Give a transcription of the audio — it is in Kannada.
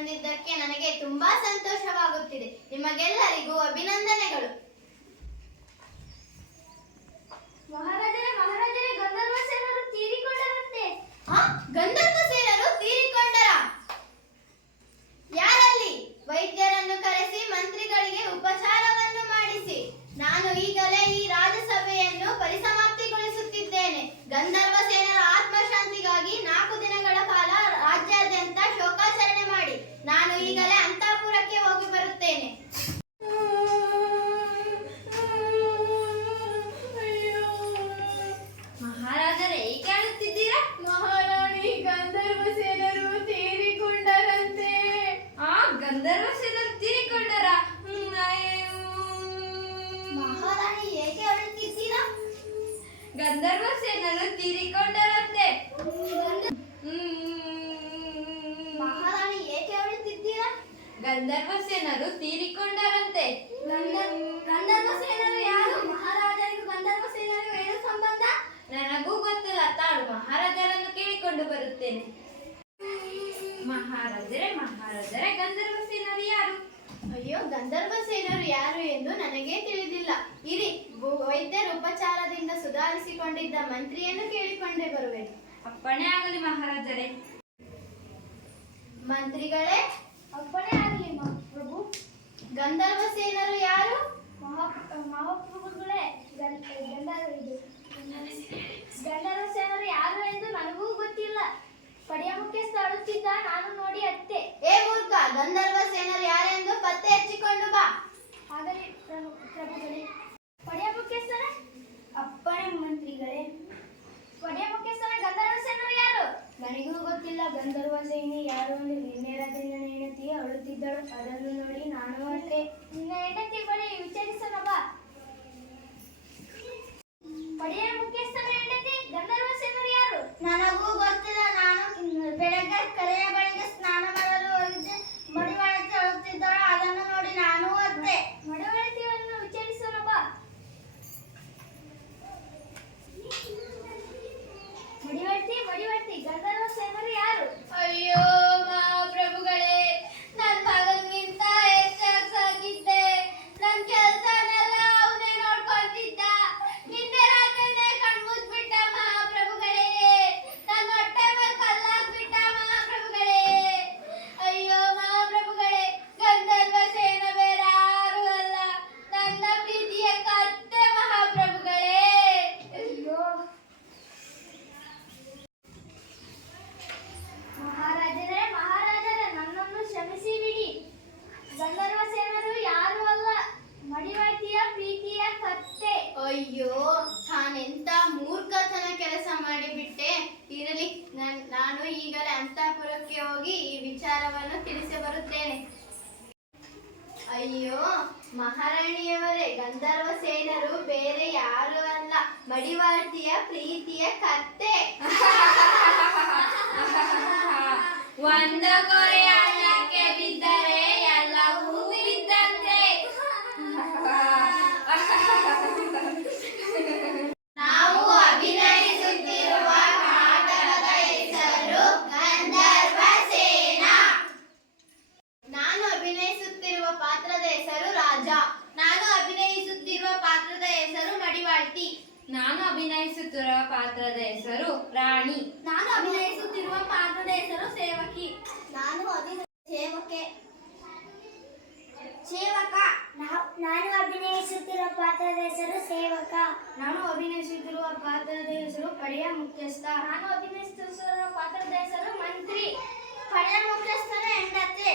ಬಂದಿದ್ದಕ್ಕೆ ನನಗೆ ತುಂಬಾ ಸಂತೋಷವಾಗುತ್ತಿದೆ. ನಿಮಗೆಲ್ಲರಿಗೂ ಅಭಿನಂದನೆಗಳು. ಮಹಾರಾಜರೇ, ಗಂಧರ್ವ ಸೇನರು ತೀರಿಕೊಂಡರಂತೆ. ಗಂಧರ್ವ ಸೇನರು ತೀರಿಕೊಂಡರ? ಯಾರಲ್ಲಿ? ವೈದ್ಯರನ್ನು ಕರೆಸಿ ಮಂತ್ರಿಗಳಿಗೆ ಉಪಚಾರವನ್ನು ಮಾಡಿಸಿ. ನಾನು ಈಗಲೇ ಈ ರಾಜಸಭೆಯನ್ನು ಪರಿಸಮಾಪ್ತಿಗೊಳಿಸುತ್ತಿದ್ದೇನೆ. ಗಂಧರ್ವ ಸೇನರ ಆತ್ಮಶಾಂತಿಗಾಗಿ 4 ದಿನಗಳ ಕಾಲ ರಾಜ್ಯಾದ್ಯಂತ ಶೋಕಾಚರಣೆ ಮಾಡಿ. ನಾನು ಈಗಲೇ ಅಂತಃಪುರಕ್ಕೆ ಹೋಗಿ ಬರುತ್ತೇನೆ. ಮಹಾರಾಜರೇ, ಏಕೆ ಅಳುತ್ತಿದ್ದೀರಾ? ಮಹಾರಾಣಿ, ಗಂಧರ್ವ ಸೇನರು ತೀರಿಕೊಂಡರಂತೆ. ಗಂಧರ್ವ ಸೇನರು ತೀರಿಕೊಂಡರ? ಮಹಾರಾಣಿ, ಏಕೆ ಅಳುತ್ತಿದ್ದೀರಾ? ಗಂಧರ್ವ ಸೇನರು ತೀರಿಕೊಂಡರಂತೆ. ಮಹಾರಾಣಿ, ಏಕೆ ಅಳುತ್ತಿದ್ದೀರಾ? ಗಂಧರ್ವ ಸೇನರು ತೀರಿಕೊಂಡರಂತೆ. ಗಂಧರ್ವ ಸೇನರು ಯಾರು? ಮಹಾರಾಜರಿಗೂ ಗಂಧರ್ವ ಸೇನರಿಗೂ ಏನು ಸಂಬಂಧ? ನನಗೂ ಗೊತ್ತಿಲ್ಲ, ತಾಳು ಮಹಾರಾಜರನ್ನು ಕೇಳಿಕೊಂಡು ಬರುತ್ತೇನೆ. ಮಹಾರಾಜರೇ, ಗಂಧರ್ವ ಸೇನರು ಯಾರು? ಅಯ್ಯೋ, ಗಂಧರ್ವ ಸೇನರು ಯಾರು ಎಂದು ನನಗೇ ತಿಳಿದಿಲ್ಲ. ಇರಿ, ವೈದ್ಯರ ಉಪಚಾರದಿಂದ ಸುಧಾರಿಸಿಕೊಂಡಿದ್ದ ಮಂತ್ರಿಯನ್ನು ಕೇಳಿಕೊಂಡೇ ಬರುವೆ. ಅಪ್ಪಣೆ ಆಗಲಿ ಮಹಾರಾಜರೇ. ಮಂತ್ರಿಗಳೇ, ಅಪ್ಪಣೆ ಆಗಲಿ ಪ್ರಭು. ಗಂಧರ್ವ ಸೇನರು ಯಾರು? ಮಹಾಪ್ರಭುಗಳೇ, ಗಂಧರ್ವ ಸೇನರು ಯಾರು ಎಂದು ನನಗೂ ಗೊತ್ತಿಲ್ಲ. ಪಡೆಯ ಮುಖ್ಯಸ್ಥ ಅಳುತ್ತಿದ್ದ, ನಾನು ನೋಡಿ ಅತ್ತೆ. ಏ ಮೂರ್ಖ, ಗಂಧರ್ವ ಸೇನರು ಯಾರೆಂದು ಪತ್ತೆ ಹಚ್ಚಿಕೊಂಡು ಬಾ. ಆಗಲಿ ಪ್ರಭುಗಳೇ. ಪಡೆಯ ಮುಖ್ಯಸ್ಥರೇ? ಅಪ್ಪಣೆ ಮಂತ್ರಿಗಳೇ. ಪಡೆಯ ಮುಖ್ಯಸ್ಥರ ಗಂಧರ್ವ ಸೇನರು ಯಾರು? ನನಗೂ ಗೊತ್ತಿಲ್ಲ. ಗಂಧರ್ವ ಸೇನೆ ಯಾರು ಎಂದು ನಿನ್ನೆ ರಾತ್ರಿ ನನ್ನ ಹೆಂಡತಿ ಅಳುತ್ತಿದ್ದಳು. ಅದನ್ನು ನೋಡಿ ನಾನು ಅತ್ತೆ. ನಿನ್ನ ಹೆಂಡತಿ ಬಳಿ ವಿಚಾರಿಸೋಣ ಬಾ. ಪಡೆಯ ಮುಖ್ಯಸ್ಥರ ಹೆಂಡತಿ ಗಂಧರ್ವ ಸೇನರು ಯಾರು? ನನಗೂ ಗೊತ್ತಿಲ್ಲ. ನಾನು ಬೆಳಗ್ಗೆ ಕೆರೆಯ ಬಳಿಗೆ ಸ್ನಾನ ಮಾಡಲು ಹೋಗಿದ್ದೆ. ಮಡಿವಾಳತಿ ಅಳುತ್ತಿದ್ದಳು. ಅದನ್ನು ನೋಡಿ ನಾನು ಅತ್ತೆ. ಮಡಿವಾಳತಿಯನ್ನು ವಿಚಾರಿಸೋಣ ಬಾ. ಮಡಿವಾಳತಿ, ಗಂಧರ್ವ ಸೇನರು ಯಾರು? ಅಯ್ಯೋ ಮಹಾಪ್ರಭುಗಳೇ, ನನ್ನ ಮಗನಿಗಿಂತ ಹೆಚ್ಚಾಗಿದ್ದೆ. ನನ್ನ ಕೆಲಸನೆಲ್ಲ ಅವನೇ ನೋಡ್ಕೊಳ್ತಿದ್ದ. ನಿನ್ನೆ ರಾತ್ರಿನೇ ಕಣ್ಮುಚ್ಬಿಟ್ಟ ಮಹಾಪ್ರಭುಗಳೇ. ನನ್ನ ಹೊಟ್ಟೆ ಮೇಲೆ ಕಲ್ಲಾಕ್ಬಿಟ್ಟ ಮಹಾಪ್ರಭುಗಳೇ. ಅಯ್ಯೋ ಮಹಾಪ್ರಭುಗಳೇ, ಗಂಧರ್ವ ಸೇನ ಬೇರೆ ಯಾರು ಅಲ್ಲ, ನನ್ನ ಪ್ರೀತಿಯ ಕತ್ತೆ ಮಹಾಪ್ರಭುಗಳೇ. ಅಯ್ಯೋ ಮಹಾರಾಜರೇ, ನನ್ನನ್ನು ಕ್ಷಮಿಸಿ ಬಿಡಿ. ಗಂಧರ್ವ ಸೇನರು ಯಾರು ಅಲ್ಲ, ಮಡಿವಾಳತಿಯ ಪ್ರೀತಿಯ ಕತ್ತೆ. ಅಯ್ಯೋ, ನಾನೆಂತ ಮೂರ್ಖತನ ಕೆಲಸ ಮಾಡಿಬಿಟ್ಟೆ. ಇರಲಿ, ನಾನು ಈಗಲೇ ಅಂತಃಪುರಕ್ಕೆ ಹೋಗಿ ಈ ವಿಚಾರವನ್ನು ತಿಳಿಸಿ ಬರುತ್ತೇನೆ. ಅಯ್ಯೋ ಮಹಾರಾಣಿಯವರೇ, ಗಂಧರ್ವ ಸೇನರು ಬೇರೆ ಯಾರು ಅಲ್ಲ, ಮಡಿವಾಳತಿಯ ಪ್ರೀತಿಯ ಕತ್ತೆ. ಒಂದು ಕೊರೆ ಅನ್ನಕ್ಕೆ ಬಿದ್ದರೆ ಎಲ್ಲವೂ ಬಿದ್ದಂತೆ. ನಾವು ಅಭಿನಯಿಸುತ್ತಿರುವ ನಾಟಕದ ಹೆಸರು ಗಂಧರ್ವ ಸೇನಾ. ನಾನು ಅಭಿನಯಿಸುತ್ತಿರುವ ಪಾತ್ರದ ಹೆಸರು ರಾಜ. ನಾನು ಅಭಿನಯಿಸುತ್ತಿರುವ ಪಾತ್ರದ ಹೆಸರು ಮಡಿವಾಳತಿ. ನಾನು ಅಭಿನಯಿಸುತ್ತಿರುವ ಪಾತ್ರದ ಹೆಸರು ರಾಣಿ. ನಾನು ಅಭಿನಯಿಸುತ್ತಿರುವ ಪಾತ್ರದ ಹೆಸರು ಸೇವಕಿ. ನಾನು ಸೇವಕ. ನಾನು ಅಭಿನಯಿಸುತ್ತಿರುವ ಪಾತ್ರದ ಹೆಸರು ಸೇವಕ. ನಾನು ಅಭಿನಯಿಸುತ್ತಿರುವ ಪಾತ್ರದ ಹೆಸರು ಪಡೆಯ ಮುಖ್ಯಸ್ಥ. ನಾನು ಅಭಿನಯಿಸುತ್ತಿರುವ ಪಾತ್ರದ ಹೆಸರು ಮಂತ್ರಿ. ಪಡೆಯ ಮುಖ್ಯಸ್ಥನ ಹೆಂಡತಿ.